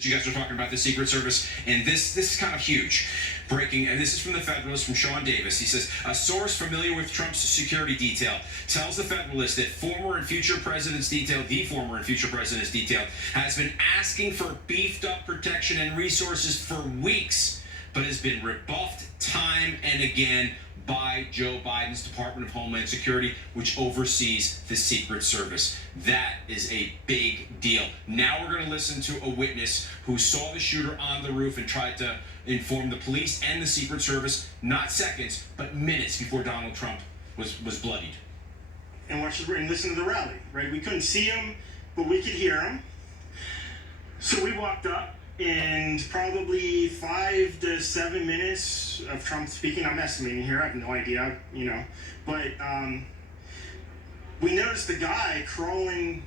You guys are talking about the Secret Service, and this is kind of huge. Breaking, and this is from the Federalist, from Sean Davis. He says, a source familiar with Trump's security detail tells the Federalist that the former and future president's detail has been asking for beefed up protection and resources for weeks, but has been rebuffed time and again by Joe Biden's Department of Homeland Security, which oversees the Secret Service. That is a big deal. Now we're going to listen to a witness who saw the shooter on the roof and tried to inform the police and the Secret Service, not seconds, but minutes before Donald Trump was bloodied. And listen to the rally, right? We couldn't see him, but we could hear him. So we walked up, and probably 5 to 7 minutes of Trump speaking, I'm estimating here, I have no idea, but we noticed the guy crawling,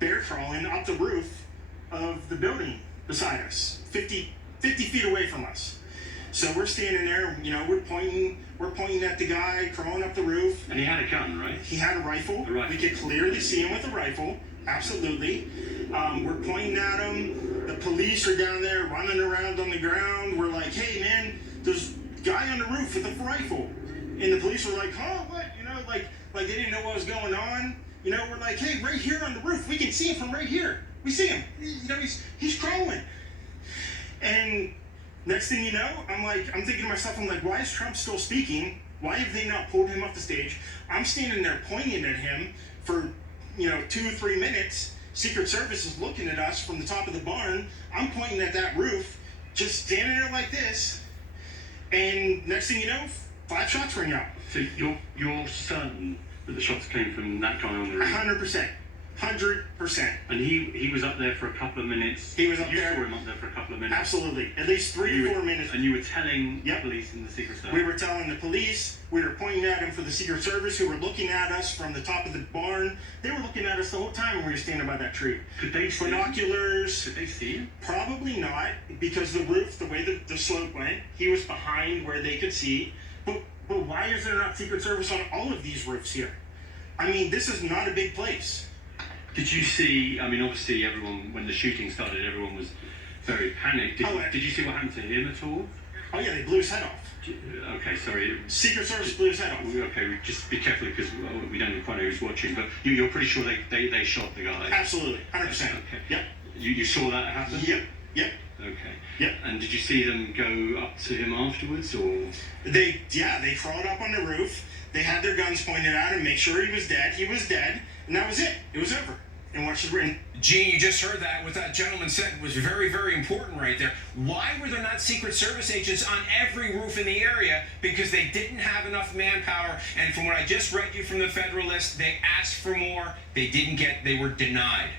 bear crawling up the roof of the building beside us, 50 feet away from us. So we're standing there, we're pointing at the guy crawling up the roof. And he had a gun, right? He had a rifle. Right. We could clearly see him with a rifle, absolutely. We're pointing at him. The police are down there running around on the ground. We're like, hey man, there's a guy on the roof with a rifle. And the police were like, huh, what? Like they didn't know what was going on. We're like, hey, right here on the roof, we can see him from right here. We see him. He's crawling. And next thing you know, I'm thinking to myself, why is Trump still speaking? Why have they not pulled him off the stage? I'm standing there pointing at him for 2 or 3 minutes. Secret Service is looking at us from the top of the barn. I'm pointing at that roof, just standing there like this. And next thing you know, 5 shots ring out. So you're certain that the shots came from that guy on the roof? 100%. 100%. And he was up there for a couple of minutes. He was up You there. saw him up there for a couple of minutes. Absolutely. At least 3 to 4 minutes. And you were telling Yep. the police and the Secret Service? We were telling the police. We were pointing at him for the Secret Service, who were looking at us from the top of the barn. They were looking at us the whole time when we were standing by that tree. Could they see Binoculars. Could they see him? Probably not, because the roof, the way the slope went, he was behind where they could see. But why is there not Secret Service on all of these roofs here? This is not a big place. Did you see, obviously everyone, when the shooting started, everyone was very panicked. Did you see what happened to him at all? Oh yeah, they blew his head off. Okay, sorry. Secret Service blew his head off. Okay, just be careful because we don't quite know who's watching, but you're pretty sure they shot the guy? Absolutely, 100%. Okay. Yep. You saw that happen? Yep. Okay. Yep. And did you see them go up to him afterwards, or? They crawled up on the roof. They had their guns pointed at him, make sure he was dead. He was dead, and that was it. It was over. And watch the ring. Gene, you just heard that. What that gentleman said was very, very important right there. Why were there not Secret Service agents on every roof in the area? Because they didn't have enough manpower. And from what I just read you from the Federalist, they asked for more. They didn't get, they were denied.